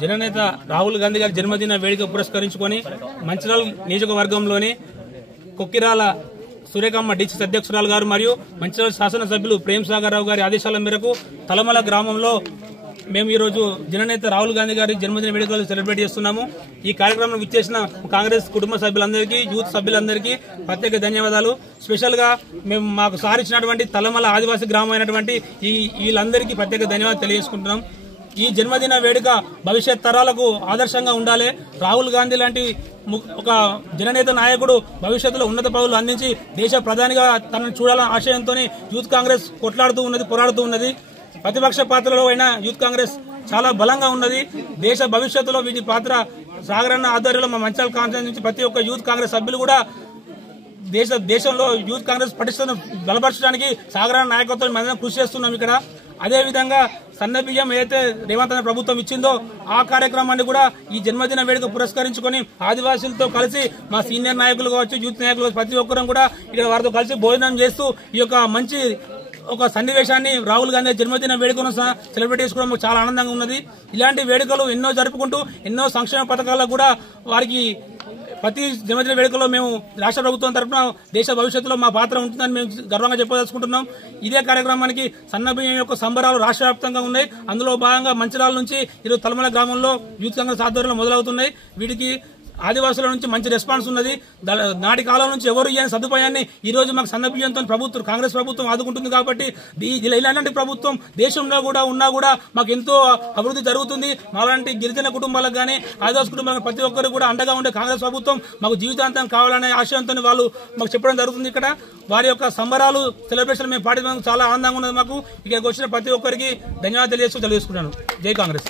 జననేత రాహుల్ గాంధీ గారి జన్మదిన వేడుక పురస్కరించుకొని మంచిర్యాల నియోజకవర్గంలోని కొక్కిరాల సూర్యకమ్మ డిసిసి అధ్యక్షురాలు గారు మరియు మంచిర్యాల శాసనసభ్యులు ప్రేమ్ సాగర్ రావు గారి ఆదేశాల మేరకు తలమల గ్రామంలో మేము ఈ రోజు జననేత రాహుల్ గాంధీ గారి జన్మదిన వేడుకలు సెలబ్రేట్ చేస్తున్నాము। ఈ కార్యక్రమం విచ్చేసిన కాంగ్రెస్ కుటుంబ సభ్యులందరికీ, యూత్ సభ్యులందరికీ ప్రత్యేక ధన్యవాదాలు। స్పెషల్ గా మేము మాకు సారించినటువంటి తలమల ఆదివాసీ గ్రామం అయినటువంటి వీళ్ళందరికీ ప్రత్యేక ధన్యవాదాలు తెలియజేసుకుంటున్నాం। ఈ జన్మదిన వేడుక భవిష్యత్ తరాలకు ఆదర్శంగా ఉండాలి। రాహుల్ గాంధీ లాంటి ఒక జననేత నాయకుడు భవిష్యత్తులో ఉన్నత పదవులు అందించి దేశ ప్రధానిగా తనను చూడాలన్న ఆశయంతో యూత్ కాంగ్రెస్ కొట్లాడుతూ ఉన్నది, పోరాడుతూ ఉన్నది। ప్రతిపక్ష పాత్రలో అయినా యూత్ కాంగ్రెస్ చాలా బలంగా ఉన్నది। దేశ భవిష్యత్తులో వీటి పాత్ర సాగరన్న ఆధ్వర్యంలో మా మంచిర్యాల కాన్స్టిట్యూన్సీ నుంచి ప్రతి ఒక్క యూత్ కాంగ్రెస్ సభ్యులు కూడా దేశంలో యూత్ కాంగ్రెస్ పటిష్టను బలపరచడానికి సాగరన్న నాయకత్వం మేము కృషి చేస్తున్నాం। ఇక్కడ అదే విధంగా సన్న బియ్యం ఏదైతే రేవంత్ అన్న ప్రభుత్వం ఇచ్చిందో ఆ కార్యక్రమాన్ని కూడా ఈ జన్మదిన వేడుక పురస్కరించుకొని ఆదివాసులతో కలిసి మా సీనియర్ నాయకులు కావచ్చు, యూత్ నాయకులు ప్రతి ఒక్కరం కూడా ఇక్కడ వారితో కలిసి భోజనం చేస్తూ ఈ యొక్క మంచి ఒక సన్నివేశాన్ని రాహుల్ గాంధీ జన్మదిన వేడుకను సెలబ్రేట్ చేసుకోవడం చాలా ఆనందంగా ఉన్నది। ఇలాంటి వేడుకలు ఎన్నో జరుపుకుంటూ ఎన్నో సంక్షేమ పథకాలకు కూడా వారికి ప్రతి జన్మదిన వేడుకలో మేము రాష్ట్ర ప్రభుత్వం తరఫున దేశ భవిష్యత్తులో మా పాత్ర ఉంటుందని మేము గర్వంగా చెప్పదలుచుకుంటున్నాం। ఇదే కార్యక్రమానికి సన్నబియ్యం యొక్క సంబరాలు రాష్ట్ర వ్యాప్తంగా ఉన్నాయి। అందులో భాగంగా మంచిర్యాల నుంచి ఈరోజు తలమల గ్రామంలో యూత్ కాంగ్రెస్ ఆధ్వర్యంలో మొదలవుతున్నాయి। వీటికి ఆదివాసుల నుంచి మంచి రెస్పాన్స్ ఉన్నది। నాటి కాలం నుంచి ఎవరు ఇయ్యని సదుపాయాన్ని ఈ రోజు మాకు సన్నబియ్యంతో ప్రభుత్వం కాంగ్రెస్ ప్రభుత్వం ఆదుకుంటుంది కాబట్టి ఇలాంటి ప్రభుత్వం దేశంలో కూడా ఉన్నా కూడా మాకు ఎంతో అభివృద్ధి జరుగుతుంది। మాలాంటి గిరిజన కుటుంబాలకు కానీ ఆదివాసి కుటుంబాలకు ప్రతి ఒక్కరు కూడా అండగా ఉండే కాంగ్రెస్ ప్రభుత్వం మాకు జీవితాంతం కావాలనే ఆశయంతో వాళ్ళు మాకు చెప్పడం జరుగుతుంది। ఇక్కడ వారి యొక్క సంబరాలు సెలబ్రేషన్ మేము పాటించడానికి చాలా ఆనందంగా ఉన్నది। మాకు ఇక్కడికి వచ్చిన ప్రతి ఒక్కరికి ధన్యవాదాలు తెలియజేసుకుంటున్నాను। జై కాంగ్రెస్।